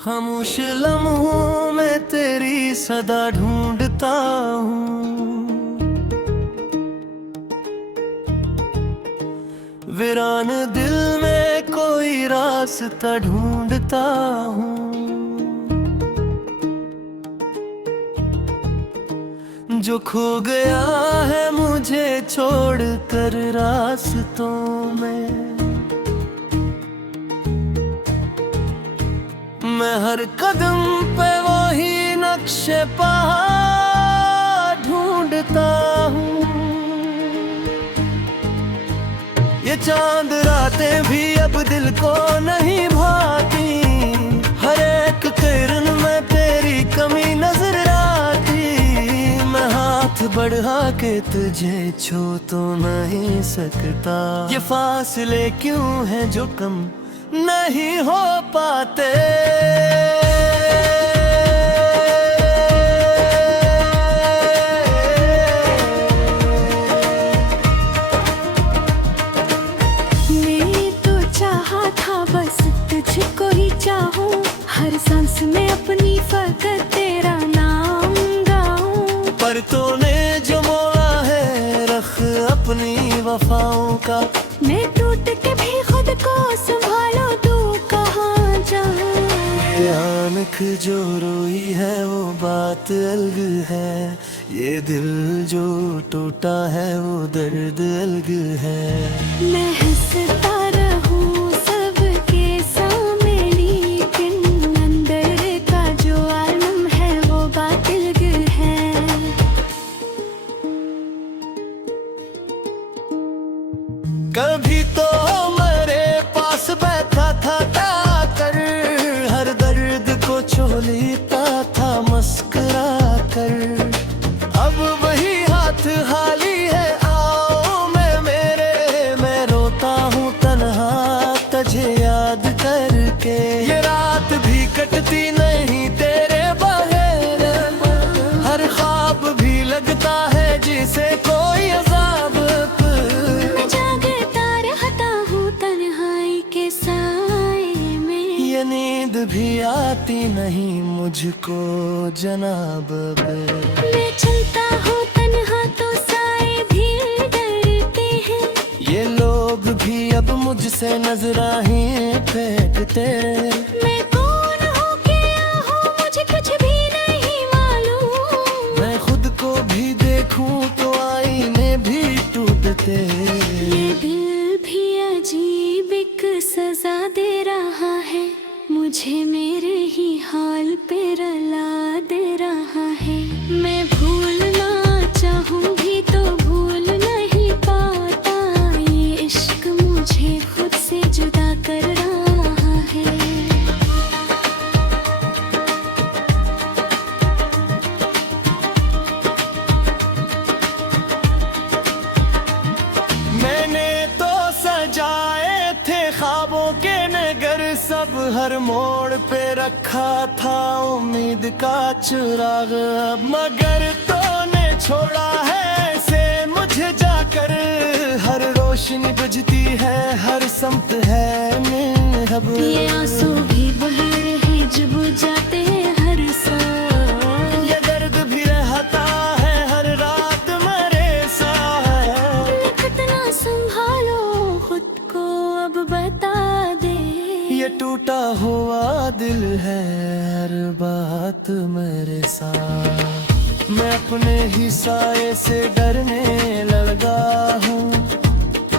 खामोश लम्हों में तेरी सदा ढूंढता हूँ, वीरान दिल में कोई रास्ता ढूंढता हूँ। जो खो गया है मुझे छोड़कर रास्तों में, मैं हर कदम पे वही नक्शे पहाड़ ढूंढता हूँ। ये चांद रातें भी अब दिल को नहीं भाती, हर एक किरण में तेरी कमी नजर आती। मैं हाथ बढ़ा के तुझे छू तो नहीं सकता, ये फासले क्यों हैं जो कम नहीं हो पाते। मैंने तो चाहा था बस तुझको ही चाहूं, हर सांस में अपनी फकत तेरा नाम गाऊं। पर तूने जो मोड़ा है रख अपनी वफाओं का, मैं टूट के भी खुद को संभालो, तू कहाँ जाऊं। ये आँख जो रोई है वो बात अलग है, ये दिल जो टूटा है वो दर्द अलग है। मैं हंसता रहूं सबके सामने, लेकिन अंदर का जो आलम है वो बात अलग है। कभी तो मेरे पास बैठा था ताकर, हर दर्द को छोलीता था मुस्कुरा कर। अब वही हाथ खाली है, आओ मैं रोता हूँ तन्हा तुझे याद करके। ये रात भी कटती नहीं तेरे बगैर, हर ख्वाब भी लगता है जिसे कोई अजाब। मैं जागता रहता हूँ तन्हाई के साए में, ये नींद भी आती नहीं मुझको जनाब। मैं चलता हूँ तन्हा तो साए भी डरते हैं। ये लोग भी अब मुझसे नजराहें फेंकते। मैं कौन हूँ क्या हूँ मुझे कुछ भी नहीं मालूम, मैं खुद को भी देखूं तो आईने भी टूटते। ये दिल भी अजीब एक सजा दे रहा है, मुझे मेरे ही हाल पे रुला दे रहा है। मैं भूलना चाहूंगी तो भूल नहीं पाता, ये इश्क मुझे खुद से जुदा कर रहा है। मैंने तो सजाए थे ख्वाबों के नगर, सब हर मोड़ पे रखा था उम्मीद का चिराग। मगर तूने छोड़ा है ऐसे मुझे जाकर, हर रोशनी बुझती है हर समत है निहब। ये आंसू भी बह रहे जो बुझ जाते हैं हर सांस, ये दर्द भी रहता है हर रात मरे सा। कितना संभालो खुद को अब बता दे, ये टूटा हुआ दिल है हर बात मेरे साथ। मैं अपने ही साए से डरने लगा हूँ,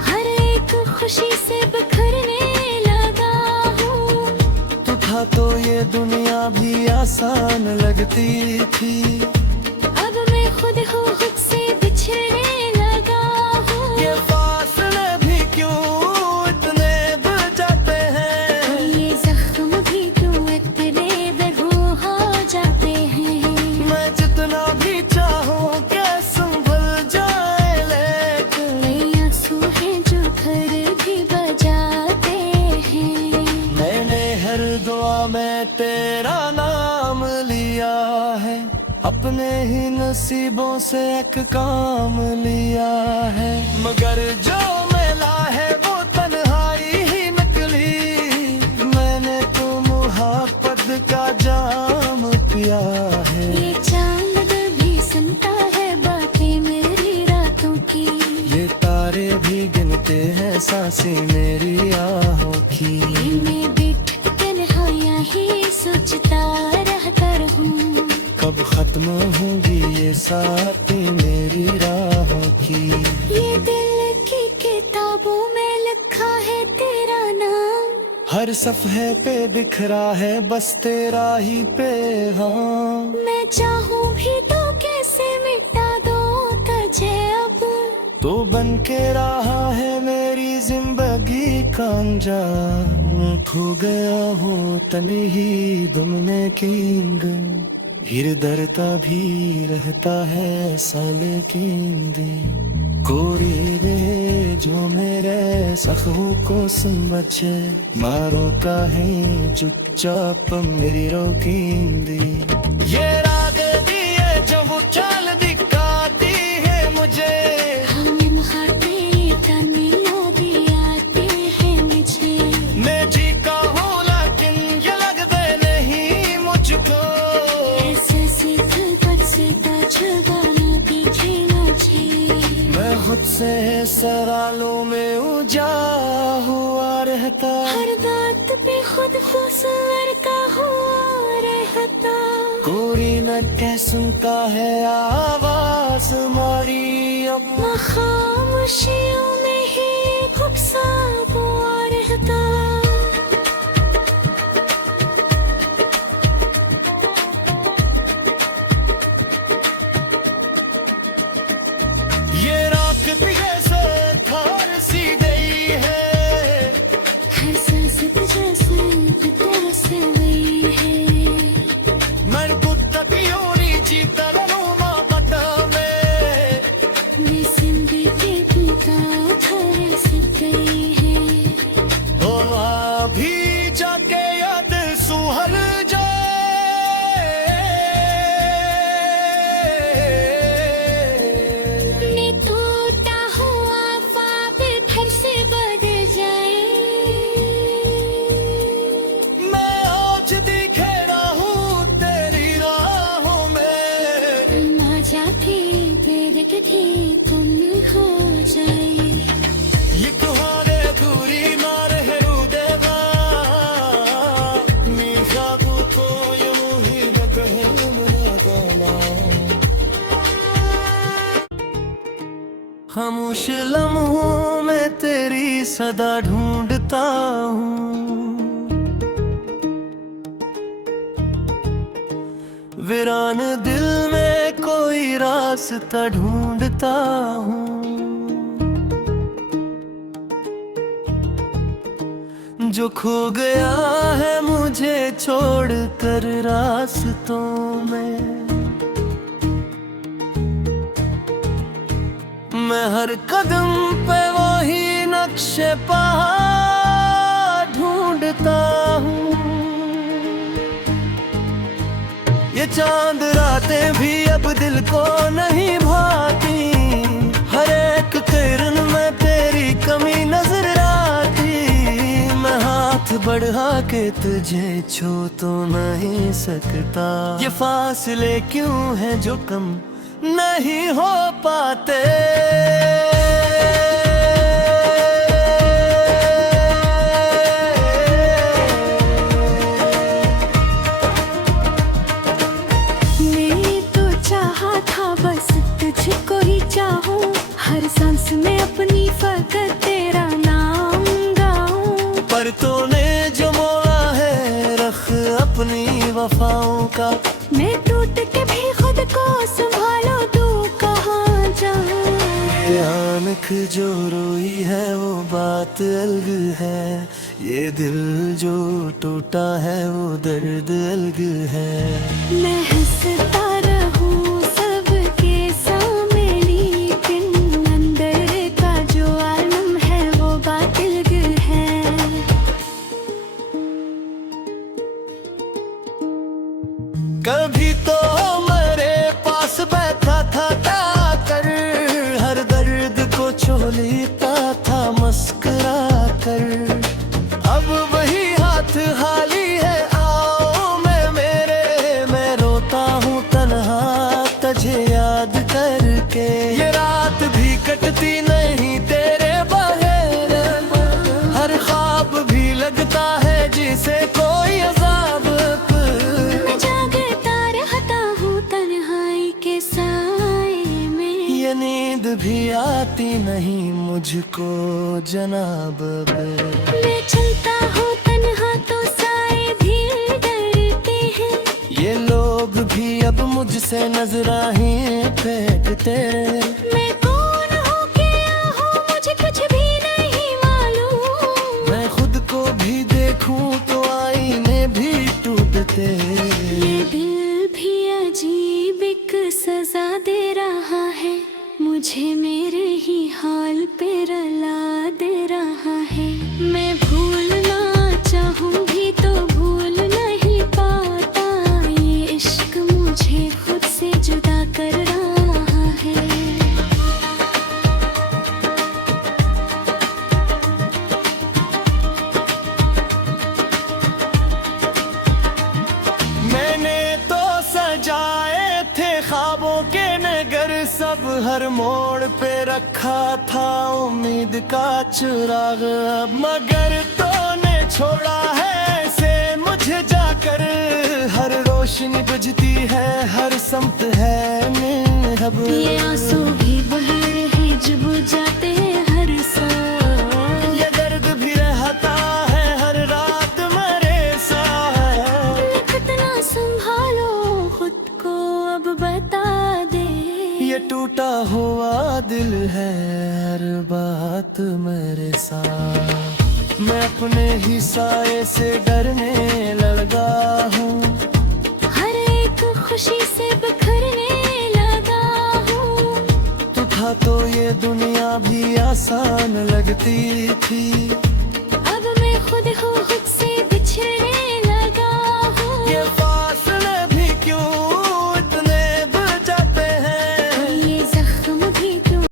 हर एक खुशी से बिखरने लगा हूँ। तू था तो ये दुनिया भी आसान लगती थी, अब मैं खुद हूँ खुद से बिछड़ने लगा हूँ। ये फासले भी क्यों इतने बढ़ जाते हैं, ये जख्म भी क्यों इतने बेगू हो जाते हैं। मैं जितना भी चाहूँ क्या संभल जाए, लेकिन ये आंसू हैं जो घर भी बजाते हैं। मैंने हर दुआ में तेरा नाम लिया है, अपने ही नसीबों से एक काम लिया है। मगर जो मिला है वो तन्हाई ही निकली, मैंने तो मुहब्बत का खत्म होंगी ये साथी मेरी राहों की। ये दिल की किताबों में लिखा है तेरा नाम, हर सफ़े पे बिखरा है बस तेरा ही पैगाम। मैं चाहूँ भी तो कैसे मिटा दो तुझे अब, तो बन के रहा है मेरी जिंदगी का अंजाम। खो गया हूँ तने ही दुमने कींग, हृदयता भी रहता है साले कींदी। कोरी रे जो मेरे सखों को सुन बचे, मारो का है चुपचाप मेरी रोकींदी। ये राग दिए जो वो चाल दिखाती है मुझे, मैं जी का हूँ लेकिन ये लगते नहीं मुझको। ऐसे सीख कर सीधा छुपाना पीछे मुझे, मैं खुद से सवालों में उलझा हुआ रहता, हर बात पे खुद को संवरता हुआ रहता। कोई न कह सुनता है आवाज हमारी अब, खामोशियों में ही गुस्सा हुआ रहता। ये राख पिघे से थार सी गई है, हर सांस पे जैसे तरस गई है। मन कुत्ता की ओरी जीता रहूँगा पता में, जिंदगी की तरस गई है। ओ अभी जाके याद सुहल तुम हो जाए। ये तुम्हारे दूरी ना रहे रुदेगा, मीठा को यूं ही बकहना गाना। खामोश लम्हों में तेरी सदा ढूंढता हूँ, वीरान दिल में कोई रास्ता ढूंढता हूँ। जो खो गया है मुझे छोड़ कर रास्तों में, मैं हर कदम पे वही नक्शे पहाड़ ढूंढता हूँ। ये चांद रातें भी अब दिल को नहीं भाती, हर एक किरण में तेरी कमी नजर आती। मैं हाथ बढ़ा के तुझे छू तो नहीं सकता, ये फासले क्यों हैं जो कम नहीं हो पाते। तुझको ही चाहूं, हर सांस में अपनी फकत तेरा नाम गाऊं। पर तूने जो मोला है रख अपनी वफाओं का, मैं टूट के भी खुद को संभालो तू कहाँ जाऊं। ये आँख जो रोई है वो बात अलग है, ये दिल जो टूटा है वो दर्द अलग है। मैं हंसता कभी तो मेरे पास बैठा था ताकर, हर दर्द को छोलेता था मस्करा कर। अब वही हाथ हाली है आओ मैं रोता हूँ तन्हा तुझे याद करके। ये रात भी कटती नहीं तेरे बगैर, हर ख्वाब भी लगता है जिसे कोई अजाब। जागता रहता नहीं मुझको जनाब अब। मैं चलता हूँ तन्हा तो साए भी डरते हैं। ये लोग भी अब मुझसे नजराहें फेंकते। मैं कौन हूँ क्या हूँ मुझे कुछ भी नहीं मालूम। मैं खुद को भी देखूं तो आईने भी टूटते। ये दिल भी अजीब एक सजा दे रहा है, मुझे मेरे ही हाल पे रुला दे रहा है। मैं भूलना चाहूंगी तो भूल नहीं पाता, ये इश्क मुझे खुद से जुदा कर रहा है। मैंने तो सजाए थे ख्वाबों के नगर, सब हर मोड़ पे रखा था उम्मीद का चिराग। अब मगर तूने छोड़ा है ऐसे मुझे जाकर, हर रोशनी बुझती है हर समत है निहब। ये आंसू भी बह रहे जो बुझाते हैं हर सांस। ये दर्द भी रहता है हर रात मरे सा। कितना संभालो खुद को अब बता दे। ये टूटा हुआ दिल है हर बात मेरे साथ। मैं अपने ही साए से डरने लगा हूँ, हर एक खुशी से बिखरने लगा हूँ। तू था तो ये दुनिया भी आसान लगती थी। अब मैं खुद हूँ खुद से